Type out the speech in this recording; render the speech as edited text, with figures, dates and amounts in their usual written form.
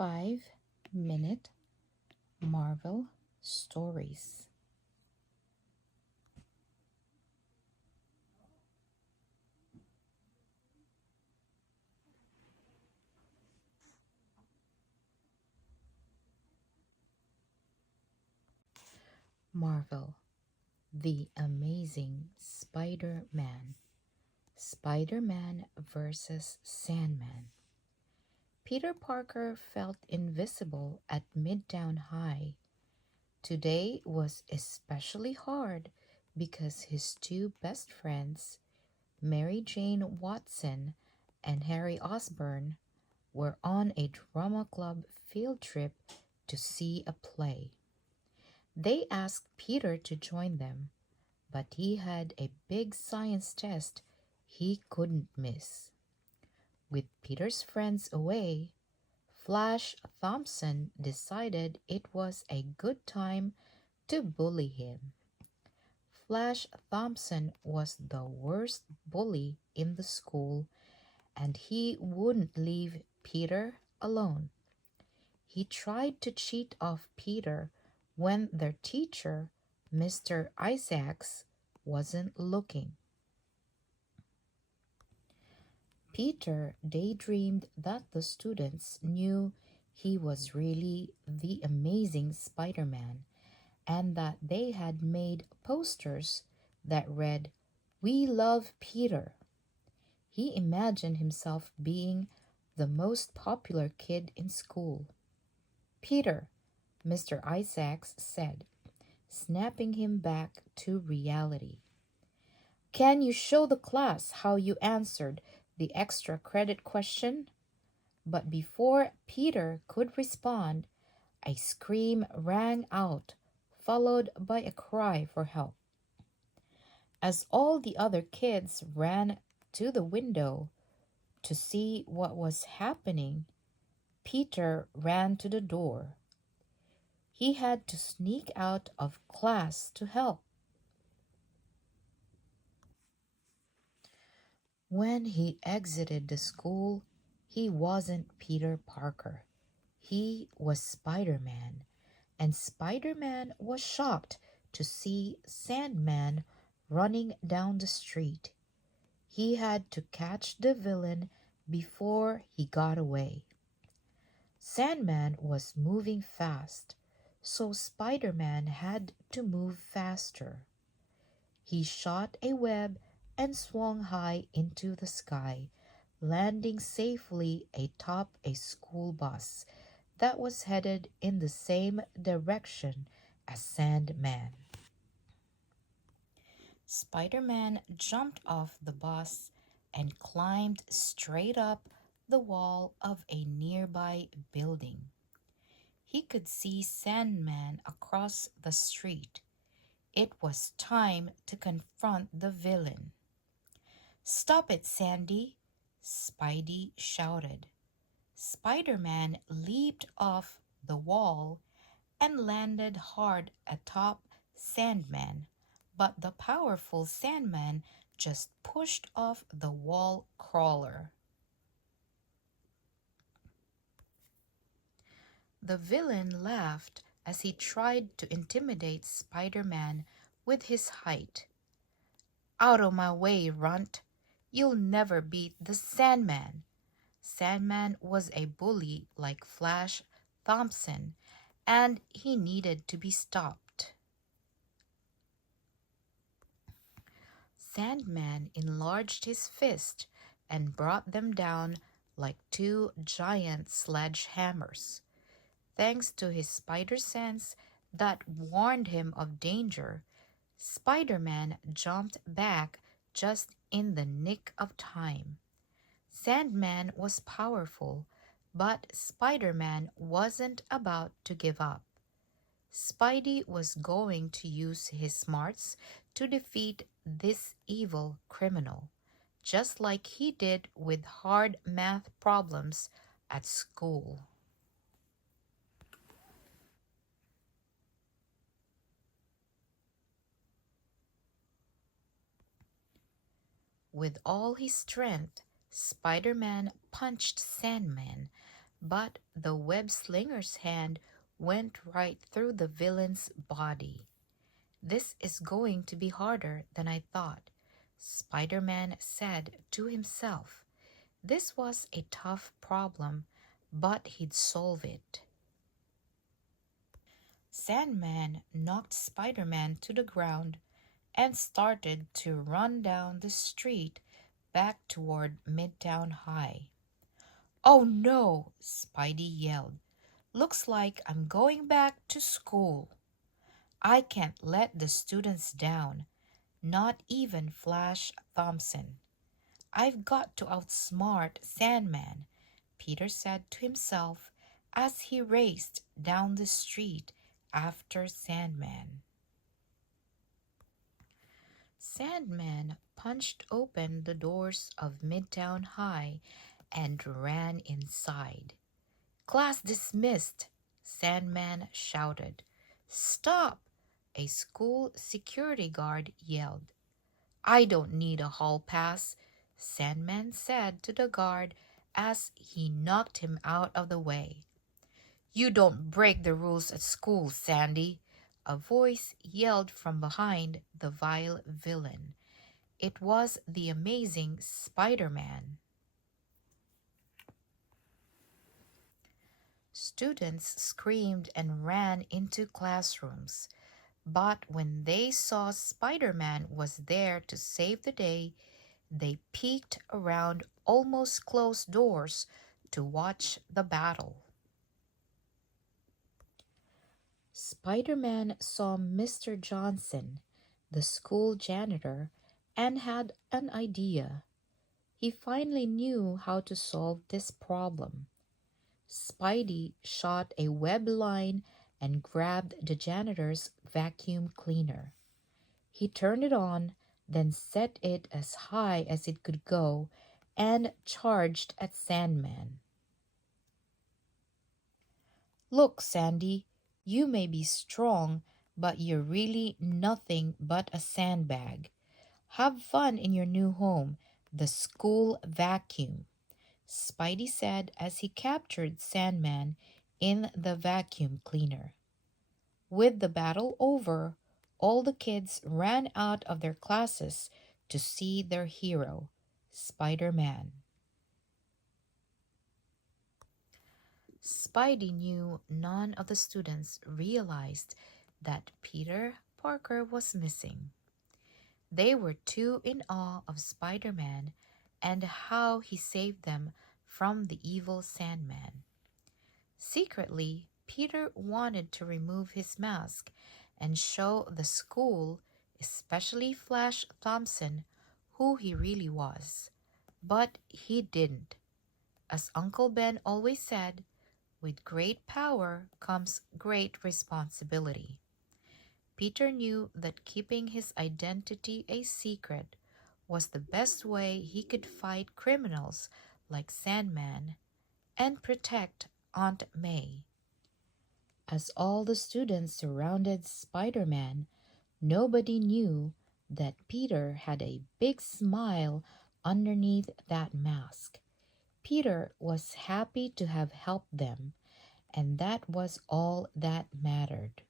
5-minute Marvel stories. Marvel, The Amazing Spider-Man. Spider-Man versus Sandman. Peter Parker felt invisible at Midtown High. Today was especially hard because his two best friends, Mary Jane Watson and Harry Osborn, were on a drama club field trip to see a play. They asked Peter to join them, but he had a big science test he couldn't miss. With Peter's friends away, Flash Thompson decided it was a good time to bully him. Flash Thompson was the worst bully in the school, and he wouldn't leave Peter alone. He tried to cheat off Peter when their teacher, Mr. Isaacs, wasn't looking. Peter daydreamed that the students knew he was really the amazing Spider-Man and that they had made posters that read, "We love Peter." He imagined himself being the most popular kid in school. "Peter," Mr. Isaacs said, snapping him back to reality. "Can you show the class how you answered the extra credit question?" But before Peter could respond, a scream rang out, followed by a cry for help. As all the other kids ran to the window to see what was happening, Peter ran to the door. He had to sneak out of class to help. When he exited the school, he wasn't Peter Parker. He was Spider-Man, and Spider-Man was shocked to see Sandman running down the street. He had to catch the villain before he got away. Sandman was moving fast, so Spider-Man had to move faster. He shot a web and swung high into the sky, landing safely atop a school bus that was headed in the same direction as Sandman. Spider-Man jumped off the bus and climbed straight up the wall of a nearby building. He could see Sandman across the street. It was time to confront the villain. "Stop it, Sandy!" Spidey shouted. Spider-Man leaped off the wall and landed hard atop Sandman, but the powerful Sandman just pushed off the wall crawler. The villain laughed as he tried to intimidate Spider-Man with his height. "Out of my way, runt! You'll never beat the Sandman." Sandman was a bully like Flash Thompson, and he needed to be stopped. Sandman enlarged his fist and brought them down like two giant sledgehammers. Thanks to his spider sense that warned him of danger, Spider-Man jumped back just in the nick of time. Sandman was powerful, but Spider-Man wasn't about to give up. Spidey was going to use his smarts to defeat this evil criminal, just like he did with hard math problems at school. With all his strength, Spider-Man punched Sandman, but the web slinger's hand went right through the villain's body. This is going to be harder than I thought, Spider Man said to himself. This was a tough problem, but he'd solve it. Sandman knocked Spider Man to the ground and started to run down the street back toward Midtown High. Oh no, Spidey yelled. Looks like I'm going back to school. I can't let the students down, not even Flash Thompson. I've got to outsmart Sandman, Peter said to himself as he raced down the street after Sandman. Sandman punched open the doors of Midtown High and ran inside. Class dismissed, Sandman shouted. Stop! A school security guard yelled. I don't need a hall pass, Sandman said to the guard as he knocked him out of the way. You don't break the rules at school, Sandy, a voice yelled from behind the vile villain. It was the amazing Spider-Man. Students screamed and ran into classrooms, but when they saw Spider-Man was there to save the day, they peeked around almost closed doors to watch the battle. Spider-Man saw Mr. Johnson, the school janitor, and had an idea. He finally knew how to solve this problem. Spidey shot a web line and grabbed the janitor's vacuum cleaner. He turned it on, then set it as high as it could go and charged at Sandman. Look, Sandy, you may be strong, but you're really nothing but a sandbag. Have fun in your new home, the school vacuum, Spidey said as he captured Sandman in the vacuum cleaner. With the battle over, all the kids ran out of their classes to see their hero, Spider-Man. Spidey knew none of the students realized that Peter Parker was missing. They were too in awe of Spider-Man and how he saved them from the evil Sandman. Secretly, Peter wanted to remove his mask and show the school, especially Flash Thompson, who he really was. But he didn't. As Uncle Ben always said, with great power comes great responsibility. Peter knew that keeping his identity a secret was the best way he could fight criminals like Sandman and protect Aunt May. As all the students surrounded Spider-Man, nobody knew that Peter had a big smile underneath that mask. Peter was happy to have helped them, and that was all that mattered.